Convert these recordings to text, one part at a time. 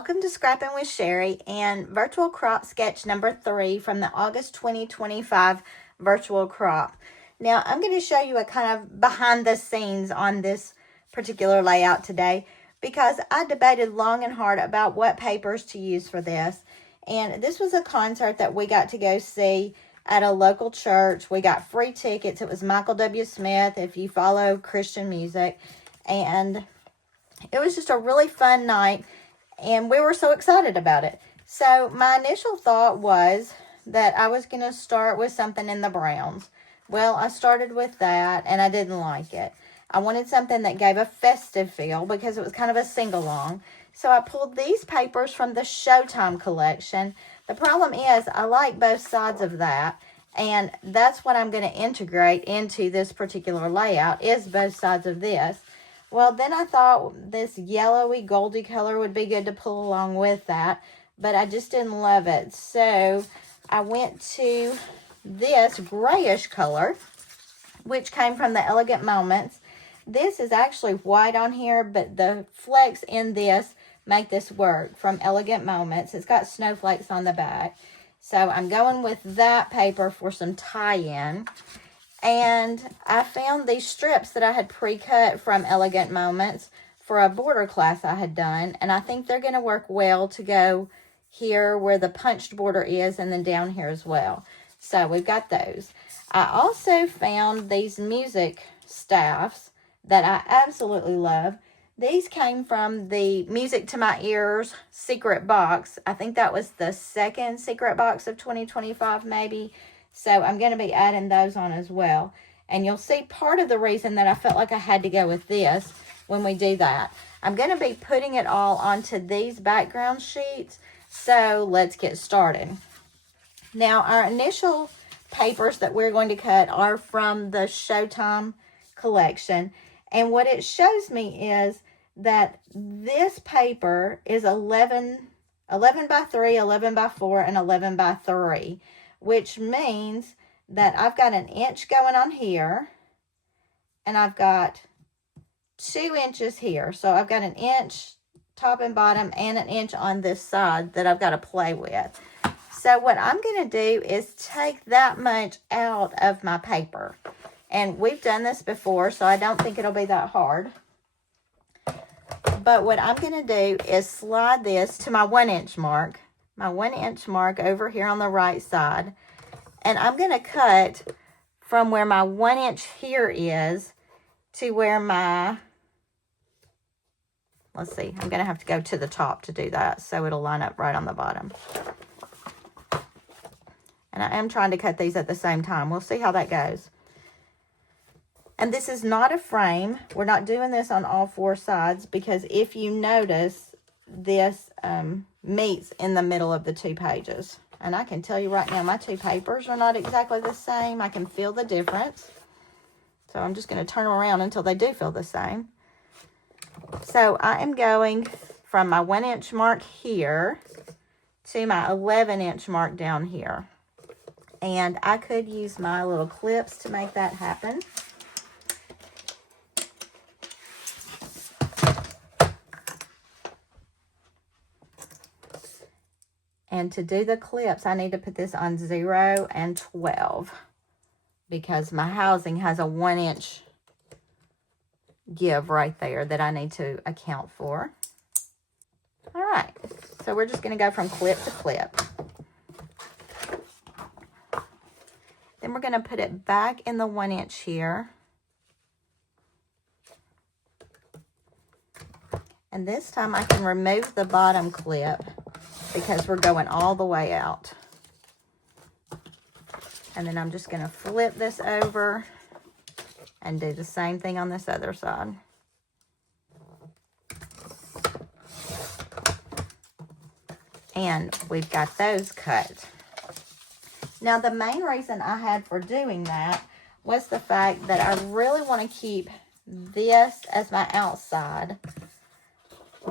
Welcome to Scrappin with Sheri and virtual crop sketch number 3 from the August 2025 virtual crop. Now I'm going to show you a kind of behind the scenes on this particular layout today because I debated long and hard about what papers to use for this. And this was a concert that we got to go see at a local church. We got free tickets. It was Michael W. Smith, if you follow Christian music. And it was just a really fun night. And we were so excited about it. So my initial thought was that I was going to start with something in the browns. Well, I started with that and I didn't like it. I wanted something that gave a festive feel because it was kind of a sing-along. So I pulled these papers from the Showtime collection. The problem is I like both sides of that. And that's what I'm going to integrate into this particular layout is both sides of this. Well, then I thought this yellowy, goldy color would be good to pull along with that, but I just didn't love it. So I went to this grayish color, which came from the Elegant Moments. This is actually white on here, but the flecks in this make this work from Elegant Moments. It's got snowflakes on the back. So I'm going with that paper for some tie-in. And I found these strips that I had pre-cut from Elegant Moments for a border class I had done. And I think they're going to work well to go here where the punched border is and then down here as well. So we've got those. I also found these music staffs that I absolutely love. These came from the Music to My Ears secret box. I think that was the second secret box of 2025 maybe. So I'm going to be adding those on as well. And you'll see part of the reason that I felt like I had to go with this when we do that. I'm going to be putting it all onto these background sheets. So let's get started. Now our initial papers that we're going to cut are from the Showtime collection. And what it shows me is that this paper is 11 by 3, 11 by 4, and 11 by 3. Which means that I've got an inch going on here, and I've got 2 inches here. So I've got an inch top and bottom and an inch on this side that I've got to play with. So what I'm going to do is take that much out of my paper. And we've done this before, so I don't think it'll be that hard. But what I'm going to do is slide this to my 1 inch mark. My 1 inch mark over here on the right side. And I'm going to cut from where my 1 inch here is to where my, let's see, I'm going to have to go to the top to do that so it'll line up right on the bottom. And I am trying to cut these at the same time. We'll see how that goes. And this is not a frame. We're not doing this on all 4 sides because if you notice, this meets in the middle of the 2 pages. And I can tell you right now, my 2 papers are not exactly the same. I can feel the difference. So I'm just going to turn them around until they do feel the same. So I am going from my 1 inch mark here to my 11 inch mark down here. And I could use my little clips to make that happen. And to do the clips, I need to put this on 0 and 12 because my housing has a 1 inch give right there that I need to account for. All right, so we're just going to go from clip to clip. Then we're going to put it back in the 1 inch here. And this time I can remove the bottom clip because we're going all the way out. And then I'm just going to flip this over and do the same thing on this other side. And we've got those cut. Now the main reason I had for doing that was the fact that I really want to keep this as my outside.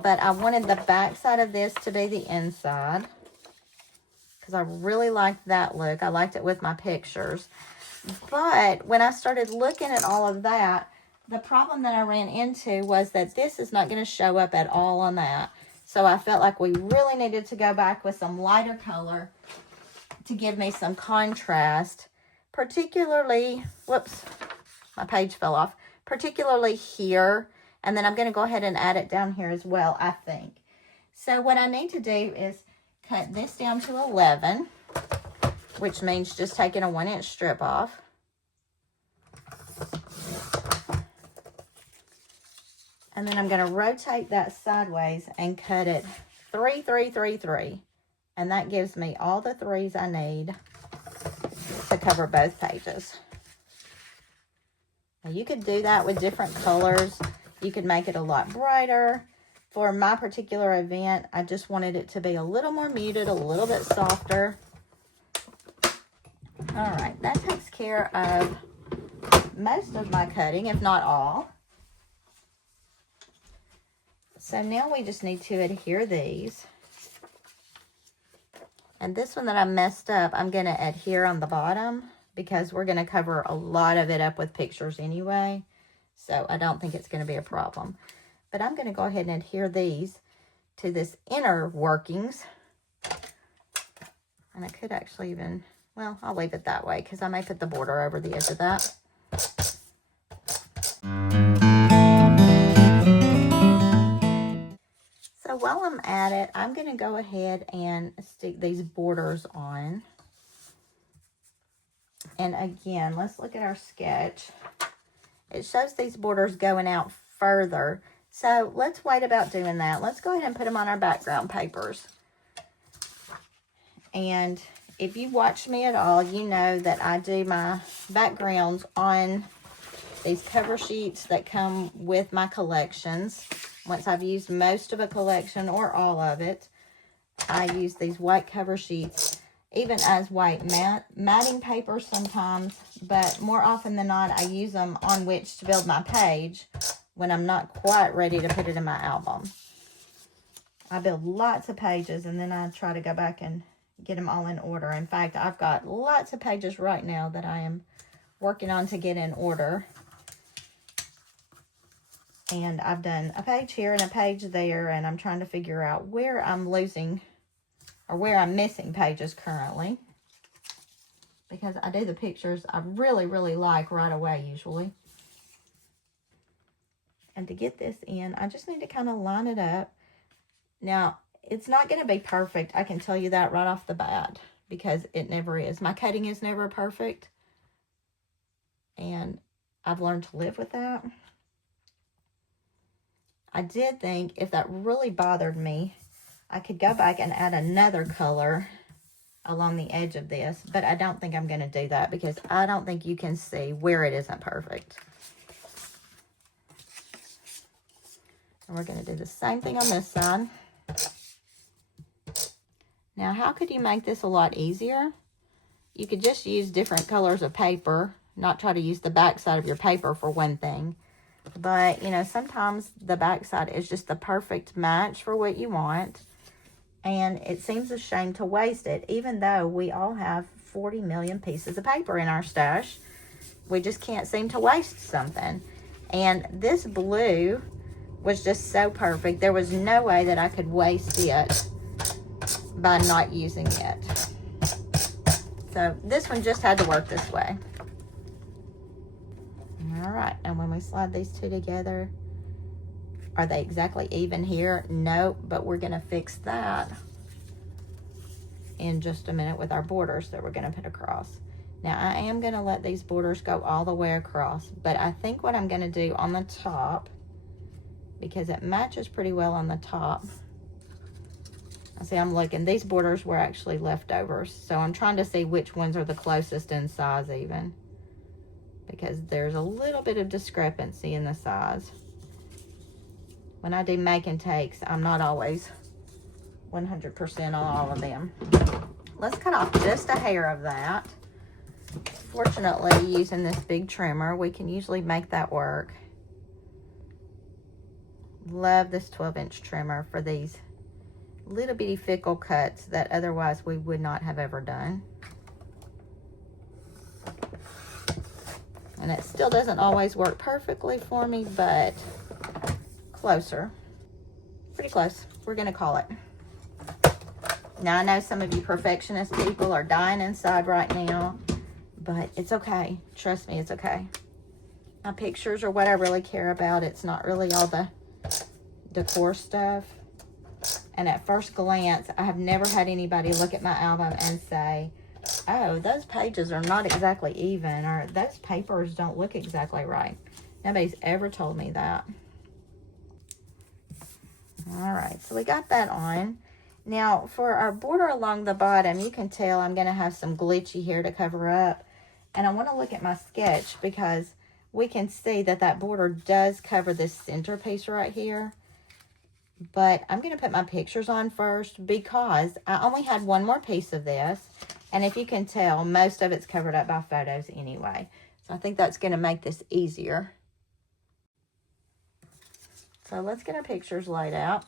But I wanted the back side of this to be the inside. Because I really liked that look. I liked it with my pictures. But when I started looking at all of that, the problem that I ran into was that this is not going to show up at all on that. So I felt like we really needed to go back with some lighter color to give me some contrast, particularly, whoops, my page fell off, particularly here. And then I'm going to go ahead and add it down here as well, I think. So what I need to do is cut this down to 11, which means just taking a 1-inch strip off. And then I'm going to rotate that sideways and cut it 3, 3, 3, 3. And that gives me all the 3s I need to cover both pages. Now you could do that with different colors. You could make it a lot brighter. For my particular event, I just wanted it to be a little more muted, a little bit softer. All right, that takes care of most of my cutting, if not all. So now we just need to adhere these. And this one that I messed up, I'm going to adhere on the bottom because we're going to cover a lot of it up with pictures anyway. So I don't think it's going to be a problem. But I'm going to go ahead and adhere these to this inner workings. And I could actually even, well, I'll leave it that way because I may put the border over the edge of that. So while I'm at it, I'm going to go ahead and stick these borders on. And again, let's look at our sketch. It shows these borders going out further. So let's wait about doing that. Let's go ahead and put them on our background papers. And if you watch me at all, you know that I do my backgrounds on these cover sheets that come with my collections. Once I've used most of a collection or all of it, I use these white cover sheets, even as white matting paper sometimes, but more often than not, I use them on which to build my page when I'm not quite ready to put it in my album. I build lots of pages and then I try to go back and get them all in order. In fact, I've got lots of pages right now that I am working on to get in order. And I've done a page here and a page there, and I'm trying to figure out where I'm losing or where I'm missing pages currently. Because I do the pictures I really, really like right away usually. And to get this in, I just need to kind of line it up. Now, it's not going to be perfect. I can tell you that right off the bat because it never is. My cutting is never perfect. And I've learned to live with that. I did think if that really bothered me, I could go back and add another color along the edge of this, but I don't think I'm going to do that because I don't think you can see where it isn't perfect. And we're going to do the same thing on this side. Now, how could you make this a lot easier? You could just use different colors of paper, not try to use the back side of your paper for one thing. But, you know, sometimes the backside is just the perfect match for what you want. And it seems a shame to waste it, even though we all have 40 million pieces of paper in our stash. We just can't seem to waste something. And this blue was just so perfect. There was no way that I could waste it by not using it. So this one just had to work this way. All right, and when we slide these two together, are they exactly even here? No, but we're going to fix that in just a minute with our borders that we're going to put across. Now, I am going to let these borders go all the way across, but I think what I'm going to do on the top, because it matches pretty well on the top. I see I'm looking, these borders were actually leftovers, so I'm trying to see which ones are the closest in size even, because there's a little bit of discrepancy in the size. When I do make and takes, I'm not always 100% on all of them. Let's cut off just a hair of that. Fortunately, using this big trimmer, we can usually make that work. Love this 12-inch trimmer for these little bitty fickle cuts that otherwise we would not have ever done. And it still doesn't always work perfectly for me, but closer. Pretty close. we're going to call it. Now, I know some of you perfectionist people are dying inside right now, but it's okay. Trust me, it's okay. My pictures are what I really care about. It's not really all the decor stuff. And at first glance, I have never had anybody look at my album and say, oh, those pages are not exactly even, or those papers don't look exactly right. Nobody's ever told me that. All right, so we got that on. Now, for our border along the bottom, you can tell I'm going to have some glitchy here to cover up. And I want to look at my sketch because we can see that that border does cover this centerpiece right here. But I'm going to put my pictures on first because I only had one more piece of this. And if you can tell, most of it's covered up by photos anyway. So I think that's going to make this easier. So let's get our pictures laid out.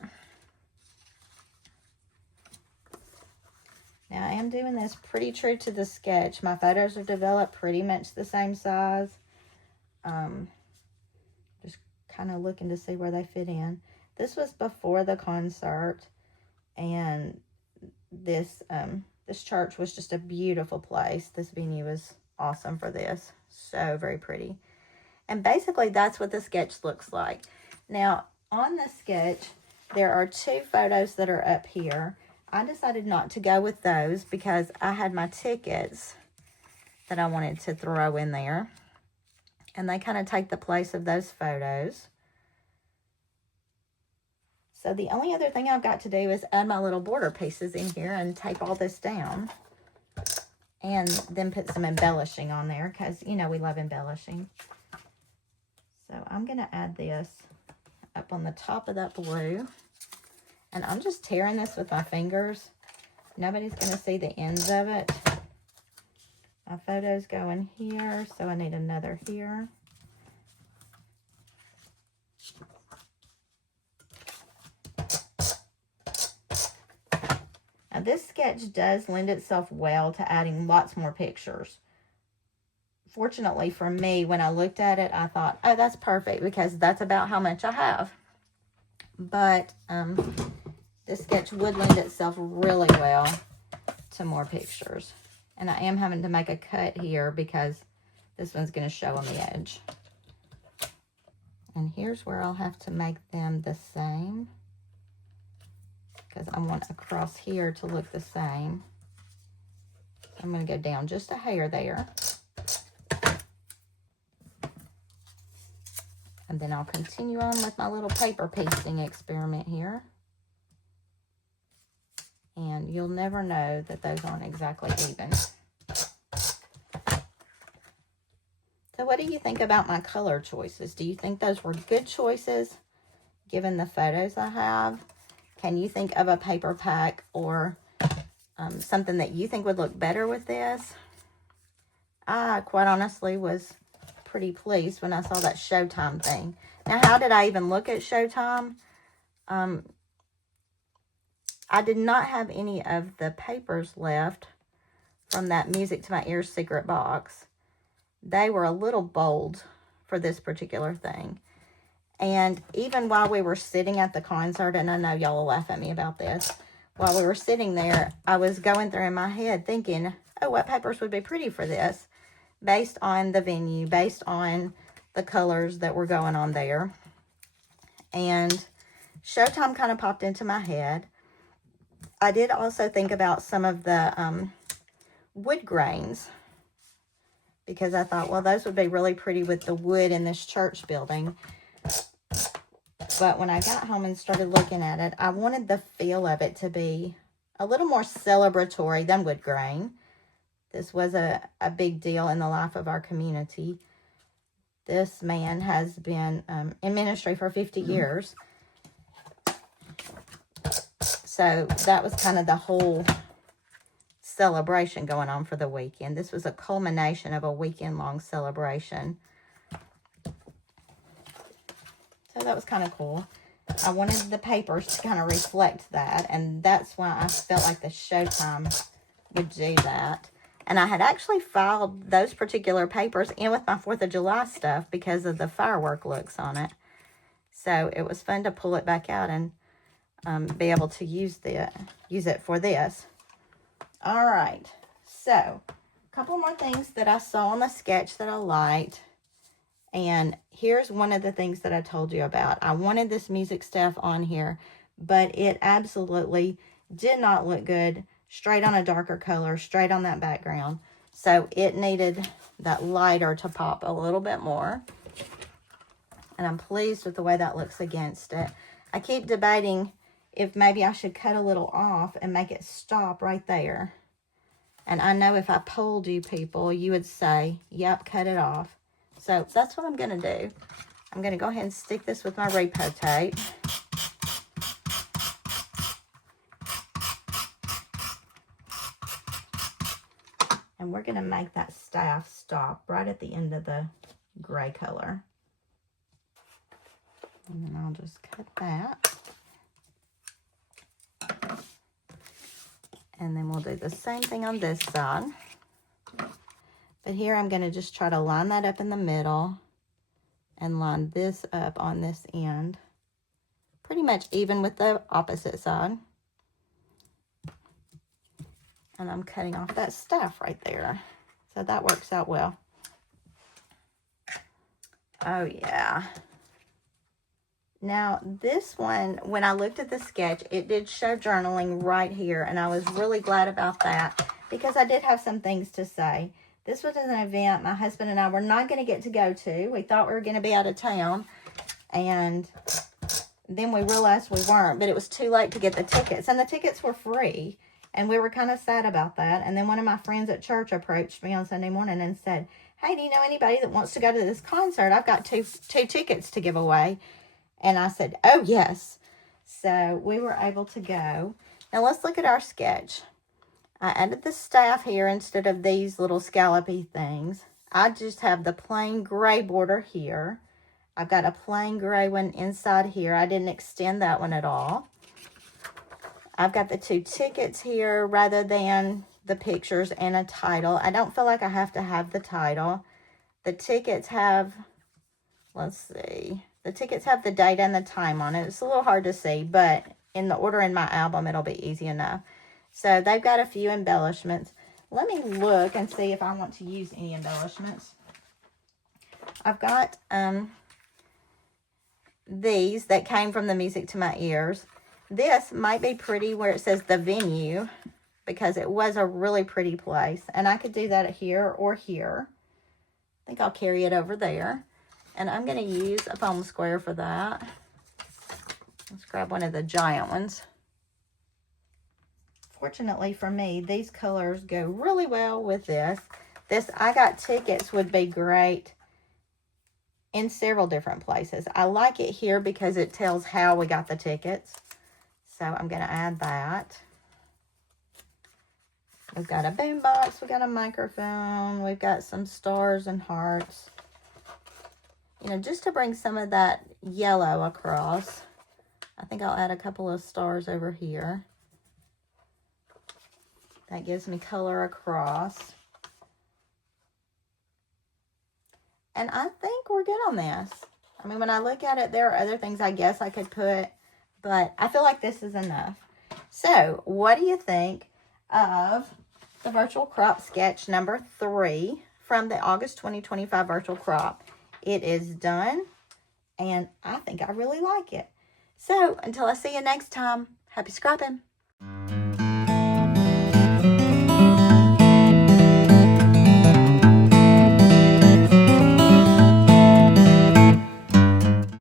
Now, I am doing this pretty true to the sketch. My photos are developed pretty much the same size. Just kind of looking to see where they fit in. This was before the concert, and this church was just a beautiful place. This venue was awesome for this. So very pretty. And basically, that's what the sketch looks like. Now, on the sketch, there are two photos that are up here. I decided not to go with those because I had my tickets that I wanted to throw in there. And they kind of take the place of those photos. So the only other thing I've got to do is add my little border pieces in here and tape all this down. And then put some embellishing on there because, you know, we love embellishing. So I'm going to add this up on the top of that blue. And I'm just tearing this with my fingers. Nobody's going to see the ends of it. My photos go in here, so I need another here. Now, this sketch does lend itself well to adding lots more pictures. Fortunately for me, when I looked at it, I thought, oh, that's perfect because that's about how much I have. But this sketch would lend itself really well to more pictures. And I am having to make a cut here because this one's going to show on the edge. And here's where I'll have to make them the same, because I want across here to look the same. I'm going to go down just a hair there. And then I'll continue on with my little paper pasting experiment here. And you'll never know that those aren't exactly even. So what do you think about my color choices? Do you think those were good choices, given the photos I have? Can you think of a paper pack or something that you think would look better with this? I, quite honestly, was pretty pleased when I saw that Showtime thing. Now, how did I even look at Showtime? I did not have any of the papers left from that Music to My Ears secret box. They were a little bold for this particular thing. And even while we were sitting at the concert, and I know y'all will laugh at me about this, while we were sitting there, I was going through in my head thinking, oh, what papers would be pretty for this? Based on the venue, based on the colors that were going on there. And Showtime kind of popped into my head. I did also think about some of the wood grains, because I thought, well, those would be really pretty with the wood in this church building. But when I got home and started looking at it, I wanted the feel of it to be a little more celebratory than wood grain. This was a big deal in the life of our community. This man has been in ministry for 50 years. So that was kind of the whole celebration going on for the weekend. This was a culmination of a weekend-long celebration. So that was kind of cool. I wanted the papers to kind of reflect that, and that's why I felt like the Showtime would do that. And I had actually filed those particular papers in with my 4th of July stuff because of the firework looks on it. So it was fun to pull it back out and be able to use it for this. All right, so a couple more things that I saw on the sketch that I liked. And here's one of the things that I told you about. I wanted this music stuff on here, but it absolutely did not look good straight on a darker color, straight on that background. So it needed that lighter to pop a little bit more. And I'm pleased with the way that looks against it. I keep debating if maybe I should cut a little off and make it stop right there. And I know if I polled you people, you would say, yep, cut it off. So that's what I'm going to do. I'm going to go ahead and stick this with my repo tape. And we're going to make that staff stop right at the end of the gray color. And then I'll just cut that. And then we'll do the same thing on this side. But here I'm going to just try to line that up in the middle and line this up on this end. Pretty much even with the opposite side. And I'm cutting off that staff right there. So that works out well. Oh yeah. Now this one, when I looked at the sketch, it did show journaling right here. And I was really glad about that because I did have some things to say. This was an event my husband and I were not going to get to go to. We thought we were going to be out of town. And then we realized we weren't. But it was too late to get the tickets. And the tickets were free. And we were kind of sad about that. And then one of my friends at church approached me on Sunday morning and said, hey, do you know anybody that wants to go to this concert? I've got two tickets to give away. And I said, oh, yes. So we were able to go. Now let's look at our sketch. I added the staff here instead of these little scallopy things. I just have the plain gray border here. I've got a plain gray one inside here. I didn't extend that one at all. I've got the two tickets here rather than the pictures and a title. I don't feel like I have to have the title. The tickets have, let's see, the tickets have the date and the time on it. It's a little hard to see, but in the order in my album, it'll be easy enough. So they've got a few embellishments. Let me look and see if I want to use any embellishments. I've got these that came from the Music to My Ears. This might be pretty where it says the venue because it was a really pretty place. And I could do that here or here. I think I'll carry it over there. And I'm going to use a foam square for that. Let's grab one of the giant ones. Fortunately for me, these colors go really well with this. This I Got Tickets would be great in several different places. I like it here because it tells how we got the tickets. So I'm going to add that. We've got a boombox. We've got a microphone. We've got some stars and hearts. You know, just to bring some of that yellow across. I think I'll add a couple of stars over here. That gives me color across. And I think we're good on this. I mean, when I look at it, there are other things I guess I could put, but I feel like this is enough. So, what do you think of the virtual crop sketch number 3 from the August 2025 virtual crop? It is done, and I think I really like it. So, until I see you next time, happy scrapping.